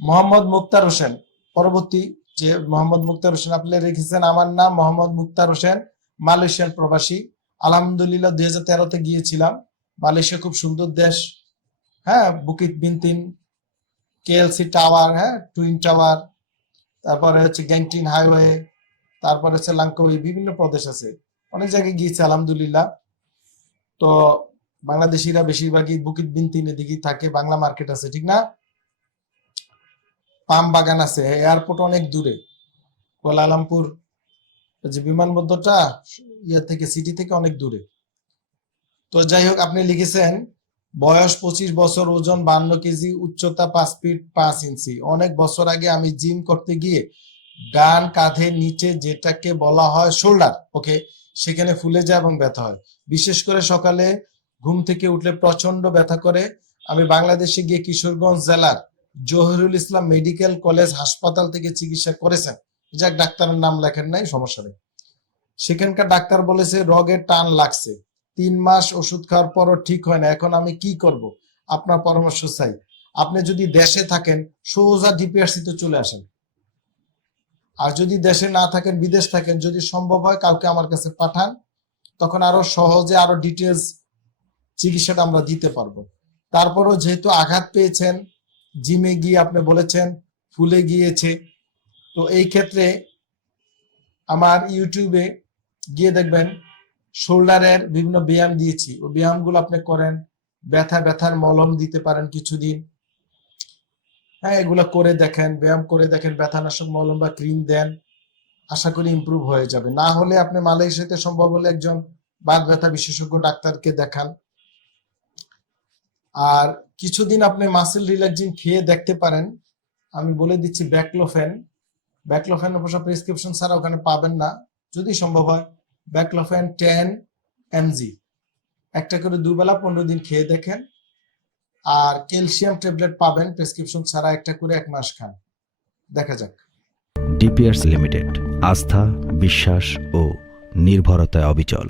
মোহাম্মদ মুক্তার হোসেন। পরবর্তী যে মোহাম্মদ মুক্তার হোসেন আপনি রেখেছেন, আমার নাম মোহাম্মদ মুক্তার হোসেন মালয়েশিয়ান প্রবাসী। আলহামদুলিল্লাহ, দুই হাজার তেরোতে গিয়েছিলাম। মালয়েশিয়া খুব সুন্দর দেশ। হ্যাঁ বুকিত বিনতিন কেএলসি টাওয়ার হ্যাঁ টুইন টাওয়ার, তারপরে হচ্ছে গ্যাংটিন হাইওয়ে, তারপরে হচ্ছে লাঙ্কোই বিভিন্ন প্রদেশ আছে। অনেক জায়গায় গিয়েছে, আলহামদুলিল্লাহ। তো বাংলাদেশিরা বেশিরভাগই বুকিত বিনতিন এদিকেই থাকে, বাংলা মার্কেট আছে, ঠিক না? পাম বাগান আছে, এয়ারপোর্ট অনেক দূরে। কোয়ালালামপুর যে বিমানবন্দরটা ইয়ে থেকে, সিটি থেকে অনেক দূরে। তো যাই হোক, আপনি লিখেছেন, বয়স পঁচিশ বছর, ওজন বান্ন কেজি, উচ্চতা পাঁচ ফিট পাঁচ ইঞ্চি। অনেক বছর আগে আমি জিম করতে গিয়ে ডান কাঁধের নিচে যেটাকে বলা হয় শোল্ডার, ওকে, সেখানে ফুলে যায় এবং ব্যথা হয়। বিশেষ করে সকালে ঘুম থেকে উঠলে প্রচণ্ড ব্যথা করে। আমি বাংলাদেশে গিয়ে কিশোরগঞ্জ জেলার জহিরুল ইসলাম মেডিকেল কলেজ হাসপাতাল থেকে চিকিৎসা করেছেন। যাক, ডাক্তারের নাম লেখেন নাই, সমস্যা নেই। সেখানকার ডাক্তার বলেছে রগের টান লাগছে। তিন মাস ওষুধ খাওয়ার পরও ঠিক হয় না। এখন আমি কি করব? আপনার পরামর্শ চাই। আপনি যদি দেশে থাকেন, সোজা ডিপিআরসি তে চলে আসেন। আর যদি দেশে না থাকেন, বিদেশ থাকেন, যদি সম্ভব হয় কাউকে আমার কাছে পাঠান, তখন আরও সহজে, আরও ডিটেলস চিকিৎসাটা আমরা দিতে পারব। তারপরও যেহেতু আঘাত পেয়েছেন জিমে গিয়ে আপনি বলেছেন, ফুলে গিয়েছে। তো এই ক্ষেত্রে আমার ইউটিউবে গিয়ে দেখবেন, শোল্ডারের বিভিন্ন ব্যায়াম দিয়েছি। ও ব্যায়ামগুলো আপনি করেন, ব্যথা, ব্যথার মলম দিতে পারেন কিছুদিন। হ্যাঁ এগুলো করে দেখেন, ব্যায়াম করে দেখেন, ব্যথানাশক মলম বা ক্রিম দেন, আশা করি ইমপ্রুভ হয়ে যাবে। না হলে আপনি মালয়েশিয়াতে সম্ভব হলে একজন বাদ ব্যথা বিশেষজ্ঞ ডাক্তারকে দেখান। আর কিছুদিন আপনি মাসেল রিল্যাক্সিন খেয়ে দেখতে পারেন। আমি বলে দিচ্ছি ব্যাকলোফেন ব্যাকলোফেন অবশ্য প্রেসক্রিপশন ছাড়া ওখানে পাবেন না। যদি সম্ভব হয় ব্যাকলোফেন টেন এমজি একটা করে দুবেলা পনেরো দিন খেয়ে দেখেন। আর ক্যালসিয়াম ট্যাবলেট পাবেন প্রেসক্রিপশন ছাড়া একটা করে এক মাস খান। দেখা যাক। ডিপিআরস লিমিটেড আস্থা, বিশ্বাস ও নির্ভরতায় অবিচল।